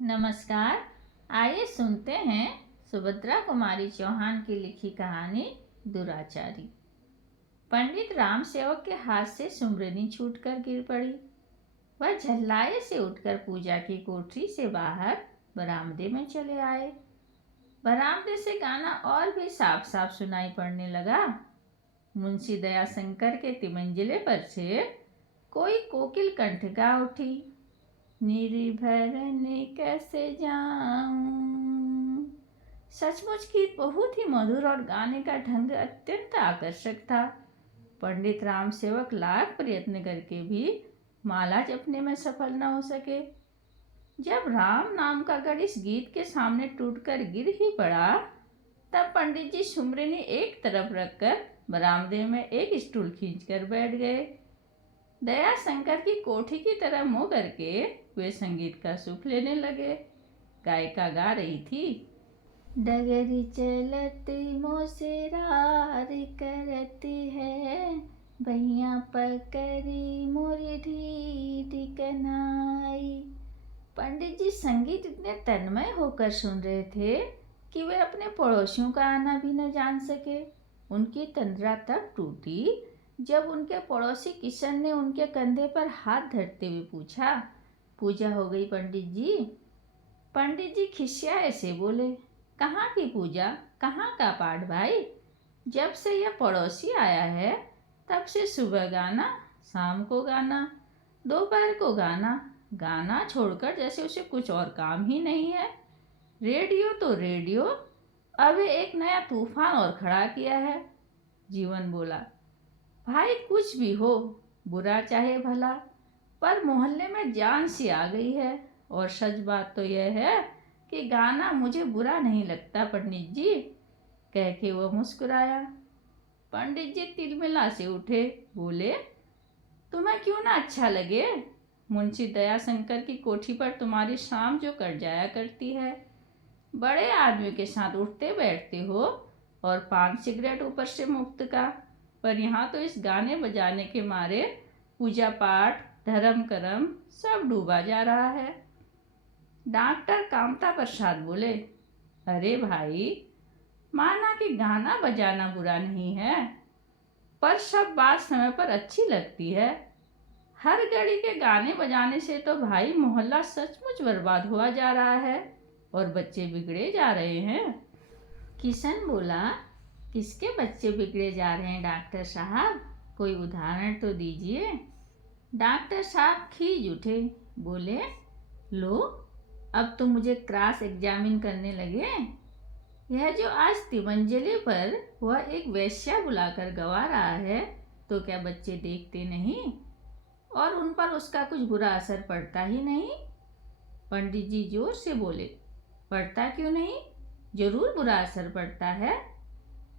नमस्कार। आइए सुनते हैं सुभद्रा कुमारी चौहान की लिखी कहानी दुराचारी। पंडित राम सेवक के हाथ से सुमरनी छूटकर गिर पड़ी। वह झल्लाए से उठकर पूजा की कोठरी से बाहर बरामदे में चले आए। बरामदे से गाना और भी साफ साफ सुनाई पड़ने लगा। मुंशी दयाशंकर के तिमंजिले पर से कोई कोकिल कंठ गा उठी, निर्भरन कैसे जाऊं। सचमुच गीत बहुत ही मधुर और गाने का ढंग अत्यंत आकर्षक था। पंडित राम सेवक लाख प्रयत्न करके भी माला जपने में सफल न हो सके। जब राम नाम का गढ़ इस गीत के सामने टूटकर गिर ही पड़ा, तब पंडित जी सुमरनी एक तरफ रखकर बरामदे में एक स्टूल खींचकर बैठ गए। दया शंकर की कोठी की तरह मुंह करके वे संगीत का सुख लेने लगे। गायिका गा रही थी, डगरी चलती मोसेरार करती है, बहिया पकड़ी मोरी ढीठ कनाई। पंडित जी संगीत इतने तन्मय होकर सुन रहे थे कि वे अपने पड़ोसियों का आना भी न जान सके। उनकी तंद्रा तब टूटी जब उनके पड़ोसी किशन ने उनके कंधे पर हाथ धरते हुए पूछा, पूजा हो गई पंडित जी? पंडित जी खिसियाए से बोले, कहाँ की पूजा, कहाँ का पाठ भाई? जब से यह पड़ोसी आया है तब से सुबह गाना, शाम को गाना, दोपहर को गाना, गाना छोड़कर जैसे उसे कुछ और काम ही नहीं है। रेडियो तो रेडियो, अभी एक नया तूफान और खड़ा किया है। जीवन बोला, भाई कुछ भी हो, बुरा चाहे भला, पर मोहल्ले में जान सी आ गई है। और सच बात तो यह है कि गाना मुझे बुरा नहीं लगता पंडित जी, कह के वह मुस्कुराया। पंडित जी तिलमिला से उठे, बोले, तुम्हें क्यों ना अच्छा लगे? मुंशी दयाशंकर की कोठी पर तुम्हारी शाम जो कट जाया करती है। बड़े आदमियों के साथ उठते बैठते हो और पान सिगरेट ऊपर से मुफ्त का, पर यहाँ तो इस गाने बजाने के मारे पूजा पाठ, धर्म कर्म सब डूबा जा रहा है। डॉक्टर कामता प्रसाद बोले, अरे भाई, माना कि गाना बजाना बुरा नहीं है, पर सब बात समय पर अच्छी लगती है। हर घड़ी के गाने बजाने से तो भाई मोहल्ला सचमुच बर्बाद हुआ जा रहा है और बच्चे बिगड़े जा रहे हैं। किशन बोला, किसके बच्चे बिगड़े जा रहे हैं डॉक्टर साहब? कोई उदाहरण तो दीजिए। डॉक्टर साहब खींच उठे, बोले, लो, अब तो मुझे क्रॉस एग्जामिन करने लगे। यह जो आज तिमंजले पर वह एक वेश्या बुलाकर गवा रहा है, तो क्या बच्चे देखते नहीं और उन पर उसका कुछ बुरा असर पड़ता ही नहीं? पंडित जी जोर से बोले, पड़ता क्यों नहीं, जरूर बुरा असर पड़ता है।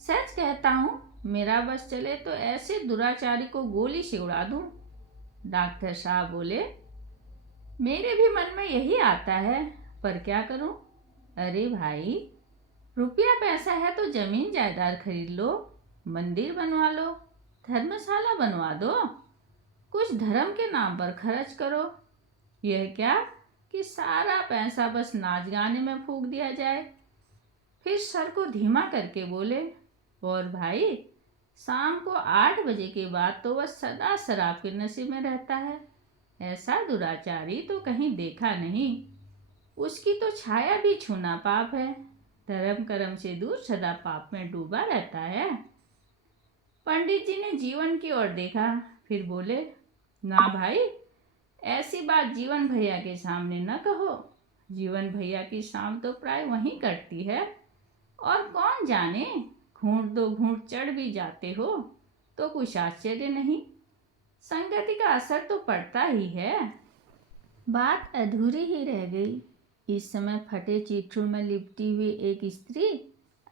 सच कहता हूँ, मेरा बस चले तो ऐसे दुराचारी को गोली से उड़ा दूं। डॉक्टर साहब बोले, मेरे भी मन में यही आता है, पर क्या करूं? अरे भाई, रुपया पैसा है तो जमीन जायदाद खरीद लो, मंदिर बनवा लो, धर्मशाला बनवा दो, कुछ धर्म के नाम पर खर्च करो। यह क्या कि सारा पैसा बस नाच गाने में फूंक दिया जाए। फिर सर को धीमा करके बोले, और भाई, शाम को 8 बजे के बाद तो वह सदा शराब के नशे में रहता है। ऐसा दुराचारी तो कहीं देखा नहीं। उसकी तो छाया भी छूना पाप है। धर्म कर्म से दूर सदा पाप में डूबा रहता है। पंडित जी ने जीवन की ओर देखा, फिर बोले, ना भाई, ऐसी बात जीवन भैया के सामने न कहो। जीवन भैया की शाम तो प्राय वहीं कटती है, और कौन जाने, घूंट दो घूंट चढ़ भी जाते हो तो कुछ आश्चर्य नहीं। संगति का असर तो पड़ता ही है। बात अधूरी ही रह गई। इस समय फटे चीथड़ों में लिपटी हुई एक स्त्री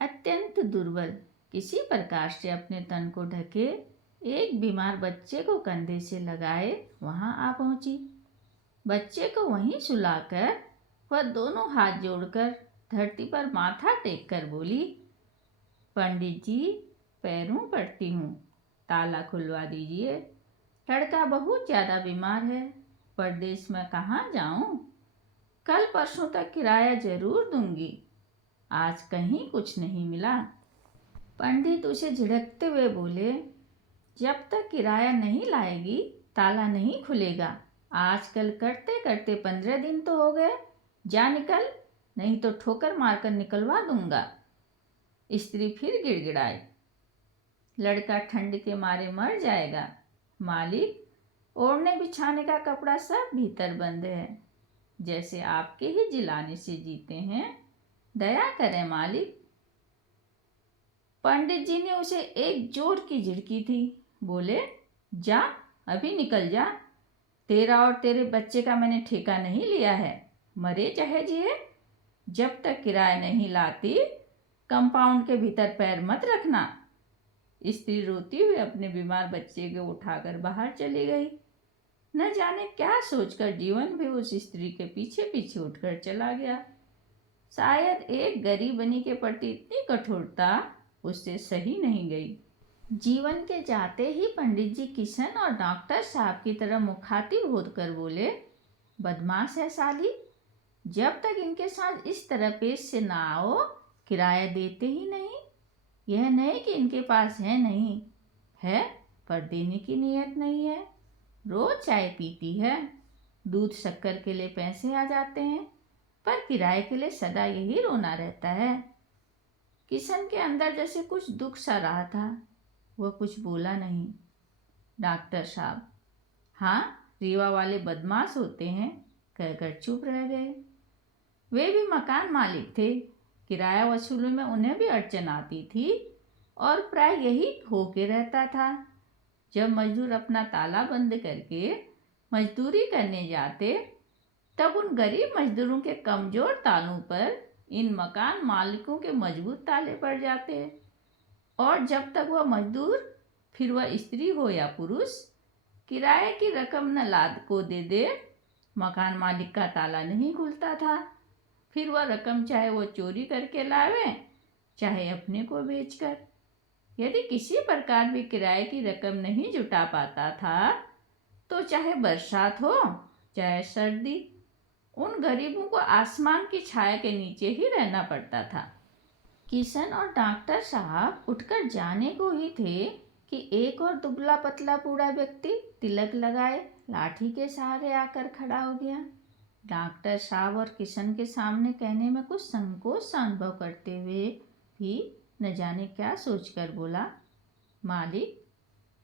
अत्यंत दुर्बल, किसी प्रकार से अपने तन को ढके एक बीमार बच्चे को कंधे से लगाए वहां आ पहुंची। बच्चे को वहीं सुलाकर वह दोनों हाथ जोड़कर धरती पर माथा टेक कर बोली, पंडित जी, पैरों पड़ती हूँ, ताला खुलवा दीजिए। लड़का बहुत ज़्यादा बीमार है, परदेश में कहाँ जाऊँ? कल परसों तक किराया जरूर दूंगी, आज कहीं कुछ नहीं मिला। पंडित उसे झिड़कते हुए बोले, जब तक किराया नहीं लाएगी ताला नहीं खुलेगा। आजकल करते करते 15 दिन तो हो गए, जा निकल, नहीं तो ठोकर मारकर निकलवा दूंगा। स्त्री फिर गिड़गिड़ाई, लड़का ठंड के मारे मर जाएगा। मालिक, ओढ़ने बिछाने का कपड़ा सब भीतर बंद है, जैसे आपके ही जिलाने से जीते हैं, दया करें मालिक। पंडित जी ने उसे एक जोर की झिड़की थी। बोले, जा, अभी निकल जा, तेरा और तेरे बच्चे का मैंने ठेका नहीं लिया है, मरे चाहे जिए, जब तक किराया नहीं लाती कंपाउंड के भीतर पैर मत रखना। स्त्री रोती हुई अपने बीमार बच्चे को उठाकर बाहर चली गई। न जाने क्या सोचकर जीवन भी उस स्त्री के पीछे पीछे उठकर चला गया। शायद एक गरीबनी के प्रति इतनी कठोरता उससे सही नहीं गई। जीवन के जाते ही पंडित जी किशन और डॉक्टर साहब की तरह मुखातिब होकर बोले, बदमाश है साली, जब तक इनके साथ इस तरह पेश से ना आओ किराया देते ही नहीं। यह नहीं कि इनके पास है नहीं है, पर देने की नीयत नहीं है। रोज चाय पीती है, दूध शक्कर के लिए पैसे आ जाते हैं, पर किराए के लिए सदा यही रोना रहता है। किशन के अंदर जैसे कुछ दुख सा रहा था, वह कुछ बोला नहीं। डॉक्टर साहब, हाँ, रीवा वाले बदमाश होते हैं, कहकर चुप रह गए। वे भी मकान मालिक थे, किराया वसूली में उन्हें भी अड़चन आती थी और प्राय यही होके रहता था। जब मजदूर अपना ताला बंद करके मजदूरी करने जाते, तब उन गरीब मजदूरों के कमज़ोर तालों पर इन मकान मालिकों के मजबूत ताले पड़ जाते, और जब तक वह मजदूर, फिर वह स्त्री हो या पुरुष, किराए की रकम न लाद को दे दे, मकान मालिक का ताला नहीं खुलता था। फिर वह रकम चाहे वो चोरी करके लावे, चाहे अपने को बेचकर। यदि किसी प्रकार भी किराए की रकम नहीं जुटा पाता था, तो चाहे बरसात हो चाहे सर्दी, उन गरीबों को आसमान की छाया के नीचे ही रहना पड़ता था। किशन और डॉक्टर साहब उठकर जाने को ही थे कि एक और दुबला पतला बूढ़ा व्यक्ति तिलक लगाए लाठी के सहारे आकर खड़ा हो गया। डॉक्टर साहब और किशन के सामने कहने में कुछ संकोच सा अनुभव करते हुए भी न जाने क्या सोचकर बोला, मालिक,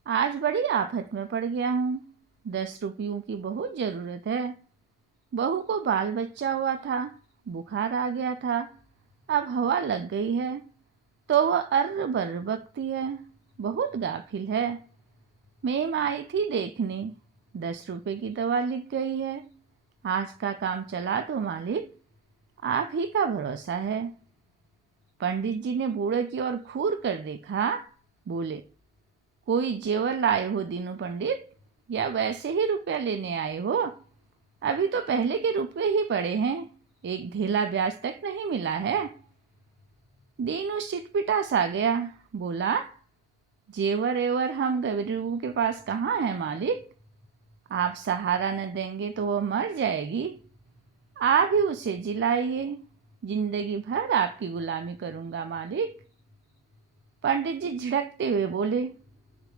आज बड़ी आफत में पड़ गया हूँ। 10 रुपयों की बहुत ज़रूरत है। बहू को बाल बच्चा हुआ था, बुखार आ गया था, अब हवा लग गई है तो वह अर्र बर्र बकती है, बहुत गाफिल है। मेम आई थी देखने, 10 रुपये की दवा लिख गई है, आज का काम चला दो मालिक, आप ही का भरोसा है। पंडित जी ने बूढ़े की ओर घूर कर देखा। बोले, कोई जेवर लाए हो दीनू पंडित, या वैसे ही रुपया लेने आए हो? अभी तो पहले के रुपये ही पड़े हैं, एक धेला ब्याज तक नहीं मिला है। दीनू सिटपिटा सा गया। बोला, जेवर एवर हम गरीबों के पास कहाँ है मालिक, आप सहारा न देंगे तो वह मर जाएगी, आप ही उसे जिलाइए, जिंदगी भर आपकी गुलामी करूँगा मालिक। पंडित जी झिड़कते हुए बोले,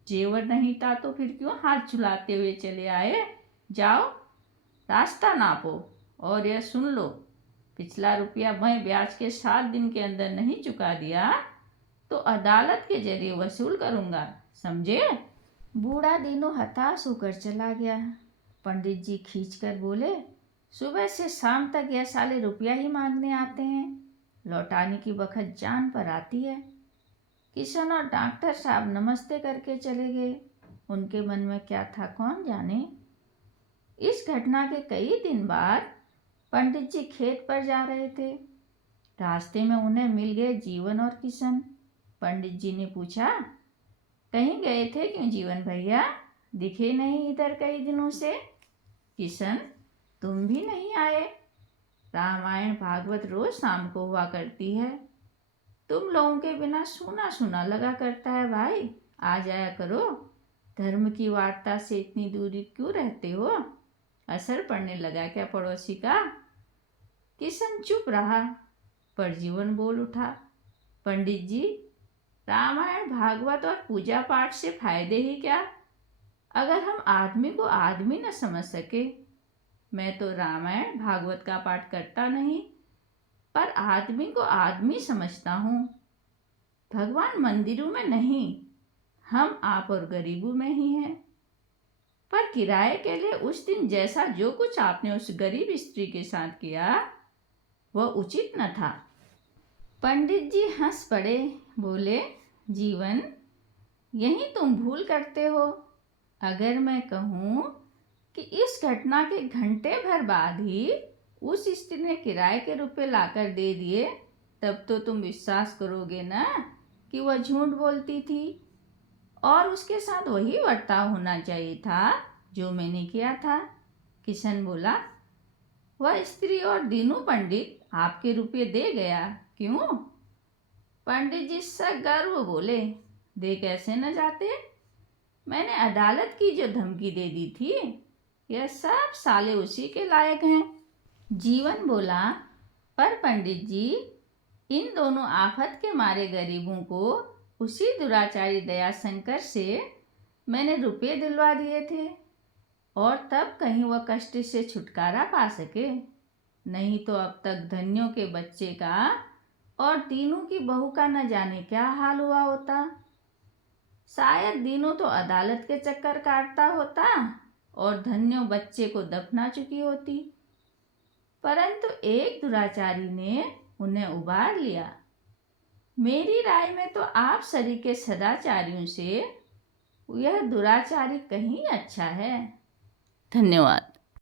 जेवर नहीं था तो फिर क्यों हाथ झुलाते हुए चले आए? जाओ, रास्ता नापो, और यह सुन लो, पिछला रुपया मैं ब्याज के 7 दिन के अंदर नहीं चुका दिया तो अदालत के जरिए वसूल करूँगा, समझे? बूढ़ा दीनू हताश होकर चला गया। पंडित जी खींचकर बोले, सुबह से शाम तक यह साले रुपया ही मांगने आते हैं, लौटाने की बखत जान पर आती है। किशन और डॉक्टर साहब नमस्ते करके चले गए। उनके मन में क्या था कौन जाने। इस घटना के कई दिन बाद पंडित जी खेत पर जा रहे थे। रास्ते में उन्हें मिल गए जीवन और किशन। पंडित जी ने पूछा, कहीं गए थे क्यों जीवन भैया, दिखे नहीं इधर कई दिनों से? किशन, तुम भी नहीं आए? रामायण भागवत रोज शाम को हुआ करती है, तुम लोगों के बिना सूना सूना लगा करता है भाई, आ जाया करो। धर्म की वार्ता से इतनी दूरी क्यों रहते हो? असर पड़ने लगा क्या पड़ोसी का? किशन चुप रहा, पर जीवन बोल उठा, पंडित जी, रामायण, भागवत और पूजा पाठ से फायदे ही क्या, अगर हम आदमी को आदमी न समझ सके। मैं तो रामायण भागवत का पाठ करता नहीं, पर आदमी को आदमी समझता हूँ। भगवान मंदिरों में नहीं, हम आप और गरीबों में ही हैं। पर किराए के लिए उस दिन जैसा जो कुछ आपने उस गरीब स्त्री के साथ किया, वह उचित न था। पंडित जी हंस पड़े, बोले, जीवन, यही तुम भूल करते हो। अगर मैं कहूँ कि इस घटना के घंटे भर बाद ही उस स्त्री ने किराए के रुपए लाकर दे दिए, तब तो तुम विश्वास करोगे ना कि वह झूठ बोलती थी, और उसके साथ वही बर्ताव होना चाहिए था जो मैंने किया था। किशन बोला, वह स्त्री और दीनू पंडित आपके रुपये दे गया, क्यों? पंडित जी सगर्व बोले, दे कैसे न जाते, मैंने अदालत की जो धमकी दे दी थी, यह सब साले उसी के लायक हैं। जीवन बोला, पर पंडित जी, इन दोनों आफत के मारे गरीबों को उसी दुराचारी दयाशंकर से मैंने रुपये दिलवा दिए थे, और तब कहीं वह कष्ट से छुटकारा पा सके, नहीं तो अब तक धन्यों के बच्चे का और दीनू की बहू का न जाने क्या हाल हुआ होता। शायद दीनू तो अदालत के चक्कर काटता होता और धन्यों बच्चे को दफना चुकी होती, परंतु एक दुराचारी ने उन्हें उबार लिया। मेरी राय में तो आप सरीखे सदाचारियों से यह दुराचारी कहीं अच्छा है। धन्यवाद।